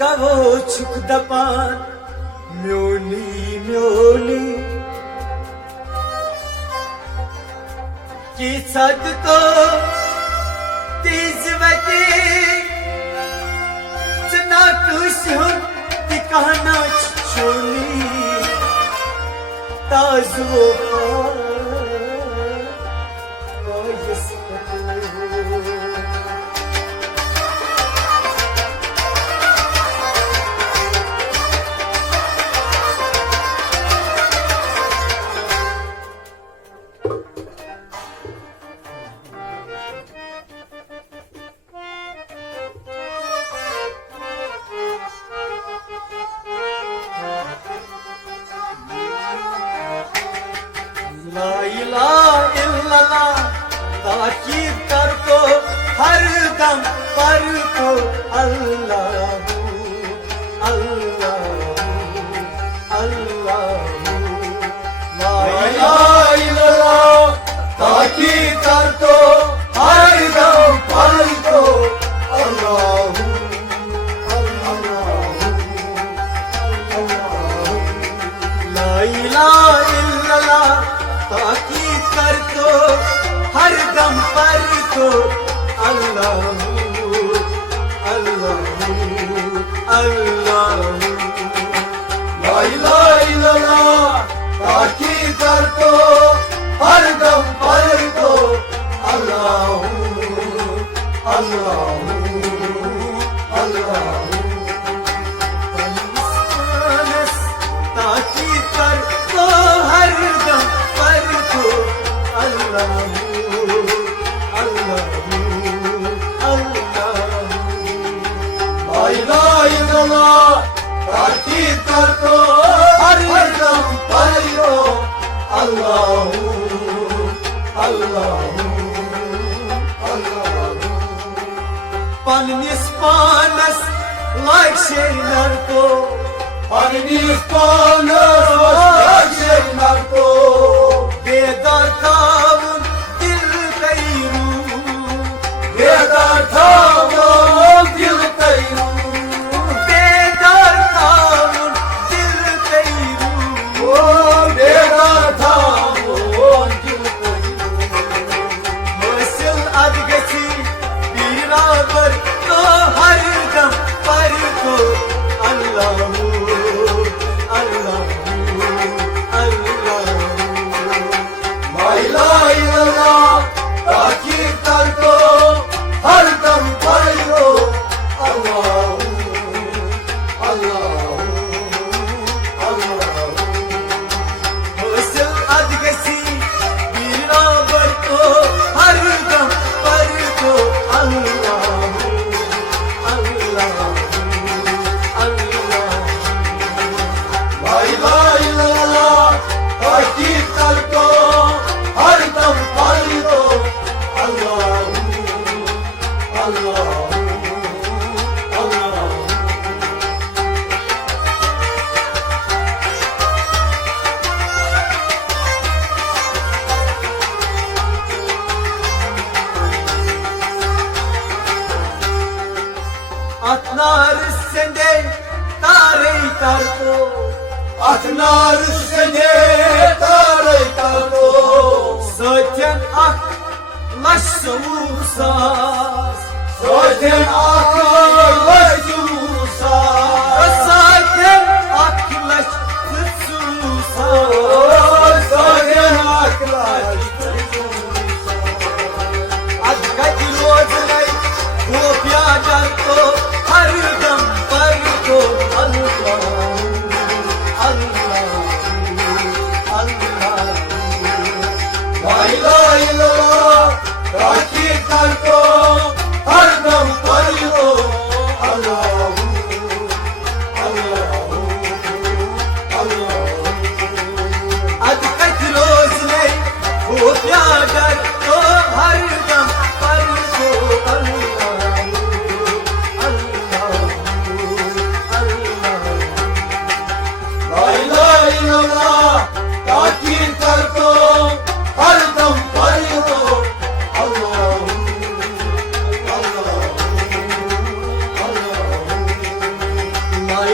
कहो छुक दपान म्योली म्योली की सद तो तीज वती जना कुछ तिकाना छोली ताजो ला इलाहा इल्लल्लाह ताकीद कर तो हर दम पर को अल्लाह अल्लाह अल्लाह ला इलाहा इल्लल्लाह ताकीद कर तो हर दम पर को अल्लाह ला इलाहा इल्लल्लाह ताकीद कर तो हर दम पर तो अल्लाह अल्लाह अल्लाह ला इलाहा इल्लल्लाह ताकीद कर तो हर दम पर तो अल्लाह अल्लाह अल्लाह ताकीद कर तो हर दम पर तो अल्लाह अल्लाह अल्लाह ला इलाहा इल्लल्लाह ताकीद कर तो हर दम पर तो अल्लाह अल्लाह अल्लाह पन्निस पानस लायक şeyler को पन्निस पानस लायक şeyler को बेदार थावन दिल तैरू बेदार थावन दिल तैरू बेदार थावन दिल तैरू ओ बेदार थावन दिल तैरू मसल अदगसी बराबर तो हर दम पर को अल्लाह अल्लाह ताकीद कर तो हर दम पर तो अल्लाह अल्लाह अल्लाह मसल अदगसी बराबर तो हर दम पर तो अल्लाह अल्लाह अल्लाह ला इलाहा इल्लल्लाह ताकीद कर तो हर दम पर तो अल्लाह अल्लाह अल्लाह Atlar sende tarey tarto Atlar sende tarey tarto Zaten aklaş soğusaz Zaten aklaş soğusaz Zaten aklaş soğusaz Zaten aklaş soğusaz Adgati rozlay वो प्यार को हर दम पर को अल्लाह अल्लाह अल्लाह ला इलाहा इल्लल्लाह ताकीद कर को हर दम पर को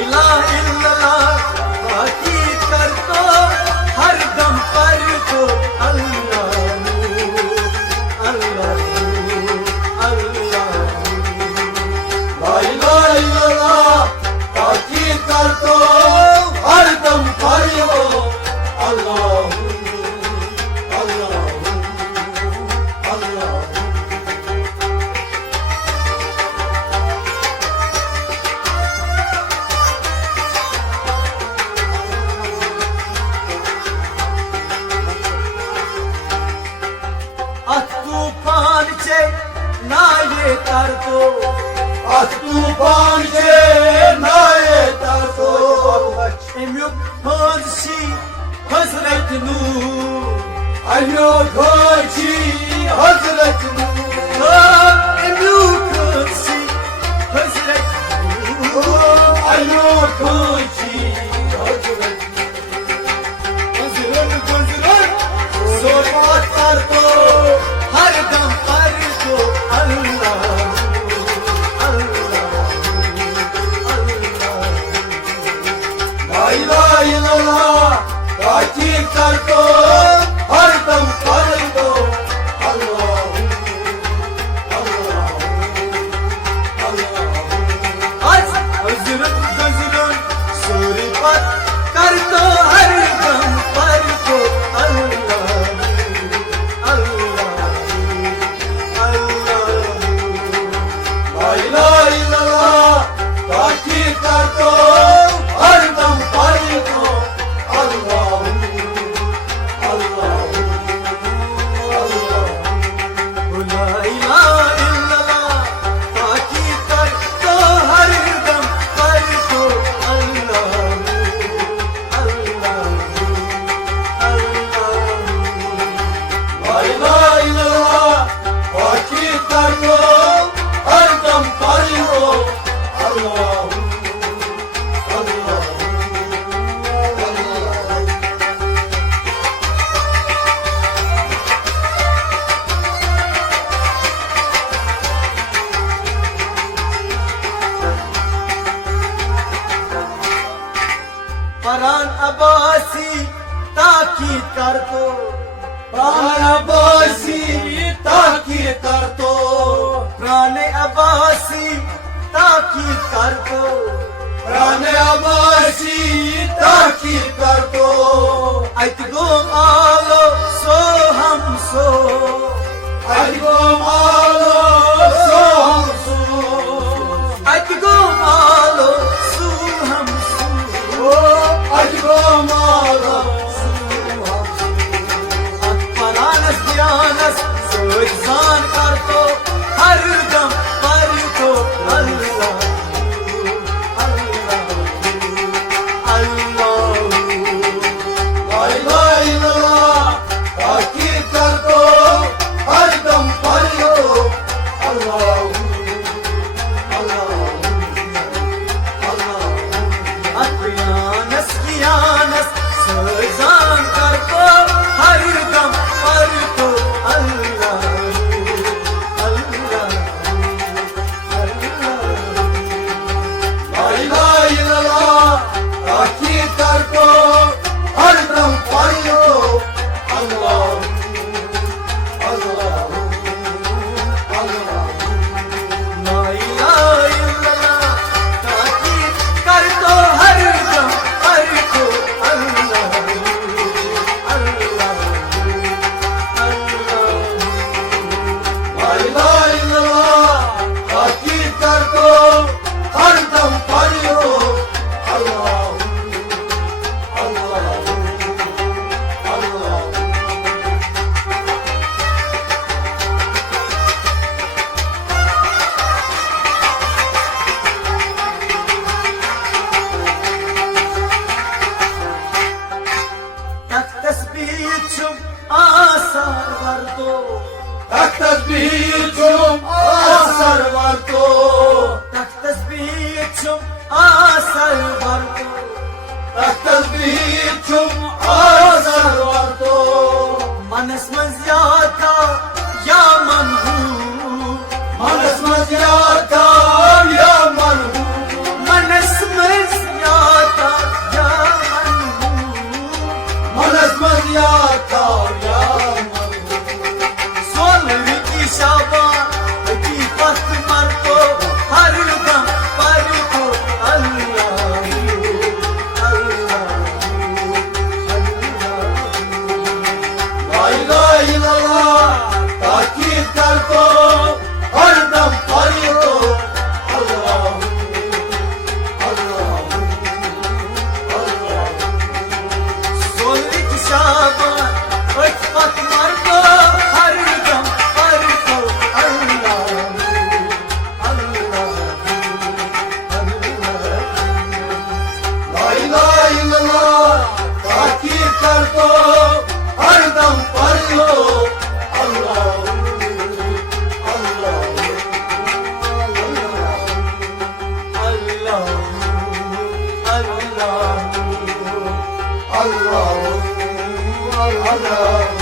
इलाहा इल्लल्लाह ताकीद करतो हर दम पर को अल्लाह अल्लाह अल्लाह ला इलाहा इल्लल्लाह ताकीद करतो हर दम करियो अल्लाह अल्लाह अल्लाह तूफानचे नाये तरतो तूफानचे नाये तरतो अम्युक हंसी हजरत नूर अम्युक हंसी हजरत नूर अम्युक हंसी हजरत नूर अम्युक हंसी हजरत गुजरन सोबात करतो हर दम पर को अल्लाह अल्लाह अल्लाह ला इलाहा इल्लल्लाह ताकीद करतो हर दम करियो अल्लाह अल्लाह अल्लाह आज हजरत गुजरन सोबात करतो हर दम पर को अल्लाह अल्लाह अल्लाह ला इलाहा इल्लल्लाह ताकीद करतो हर दम करियो अल्लाह अल्लाह अल्लाह ला इलाहा इल्लल्लाह ताकीद करतो हर दम पर को अल्लाह अल्लाह अल्लाह ला इलाहा इल्लल्लाह ताकीद करतो हर दम करियो अल्लाह अल्लाह अल्लाह फरहान अब्बासी ताकीद करतो प्राण अब्बासी ताकीद करतो प्राण अब्बासी ताकीद करतो प्राण अब्बासी ताकीद करतो अत गुम आलो सो हम सो अजगो मालो सो हम सो अत गुम आलो सो हम सो अजगो मालो फरानस दियानस सोजान करतो हर दम पर को अल्लाह अल्लाह अल्लाह ला इलाहा इल्लल्लाह ताकीद करतो हर दम करियो अल्लाह अल्लाह अल्लाह अखियानस कियानस सोजान करतो हर दम पर को अल्लाह अल्लाह अल्लाह ला इलाहा इल्लल्लाह ताकीद करतो हर दम करियो अल्लाह अल्लाह अल्लाह ला इलाहा इल्लल्लाह ताकीद करतो हर दम पर को अल्लाह अल्लाह अल्लाह ला इलाहा इल्लल्लाह ताकीद करतो हर दम करियो अल्लाह अल्लाह अल्लाह तस्बीह छुम आसार वर्दो तस्बीह चुम आसर वर्तो तस्बीह छुम आसार वर्दो तस्बीह चुम आसर वर्तो मनस मज़ियाता या मनहू मनस मज़ियाता या मनहू मनस मज़ Allah